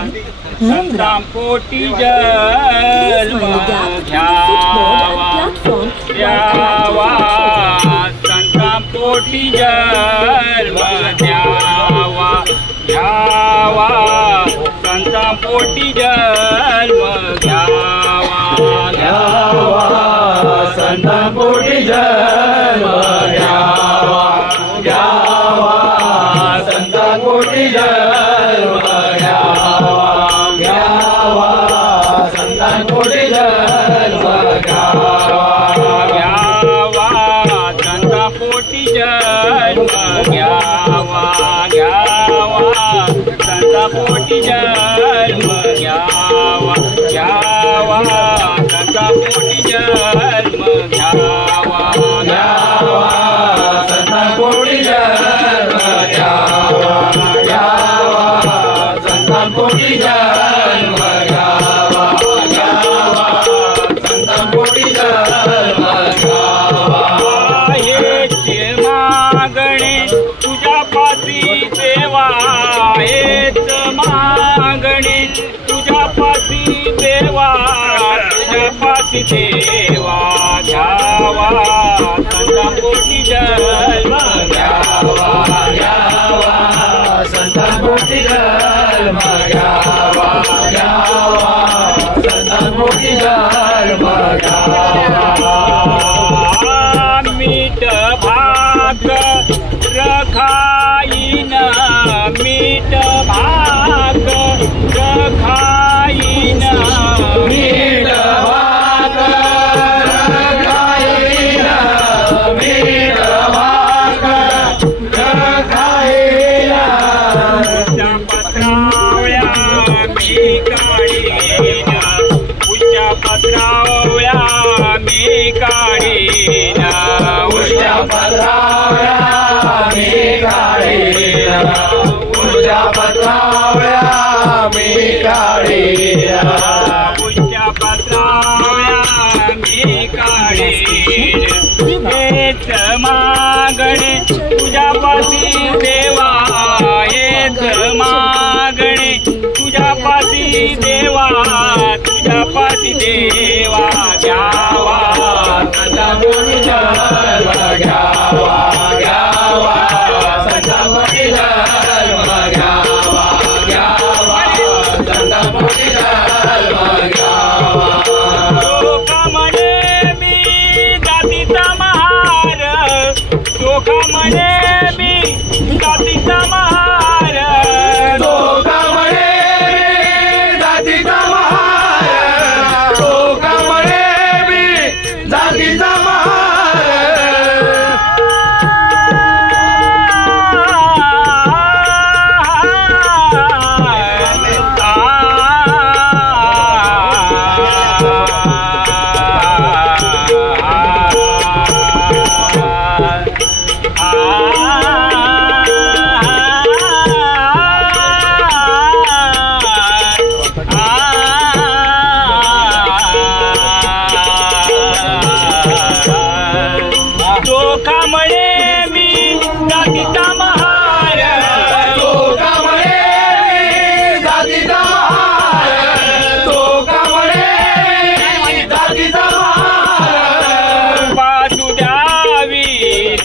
संतांपोटी जन्म घ्यावा द्यावा संतांपोटी जन्म द्यावा घ्यावा संतांपोटी जन्म घ्यावा घ्यावा संतांपोटी जन्म घ्यावा घ्यावा संतांपोटी जन्म घ्यावा घ्यावा संतांपोटी जन्म घ्यावा घ्यावा संतांपोटी जन्म घ्यावा घ्यावा संतांपोटी जन्म घ्यावा घ्यावा संतांपोटी जन्म घ्यावा घ्यावा संतांपोटी जन्म घ्यावा घ्यावा संतांपोटी जन्म घ्यावा घ्यावा संतांपोटी जन्म घ्यावा हेच मागणे तुझ्यापासी देवा हेच मागणे तुझ्यापासी देवा तुझ्यापासी देवा घ्यावा संतांपोटी जन्म घ्यावा घ्यावा संतांपोटी जन्म घ्यावा घ्यावा संतांपोटी जन्म घ्यावा मीठ भाग रखाईन मीठ भाग रखाईन मीठ भाग रखाईन मीठ भाग रखाईन उच्च पत्रावळ्या मी काढीन उष्ट्या पत्रावळ्या मी काढीन उष्ट्या पत्रावळ्या मी काढीन उच्च पत्रावळ्या मी काढीन हेच मागणे तुझ्यापासी देवा हेच मागणे तुझ्यापासी देवा तुझ्यापासी देवा घ्यावा संतांपोटी जन्म घ्यावा घ्यावा संतांपोटी जन्म घ्यावा घ्यावा संतांपोटी जन्म घ्यावा शोका म्हणे मी जातीचा महार शोका म्हणे मी जातीचा महार धोका म्हणे जातीचा महार धोका म्हणे मी जातीचा महार धोका म्हणे मी जातीचा महार धोका म्हणे मी जातीचा महार धोका म्हणे मी जातीचा महार पासू द्यावी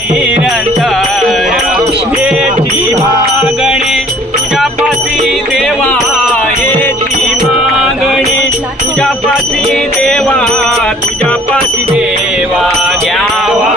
निरंतर हेची मागणे तुझ्यापासी देवा हेची मागणे तुझ्यापासी देवा तुझ्यापासी देवा घ्यावा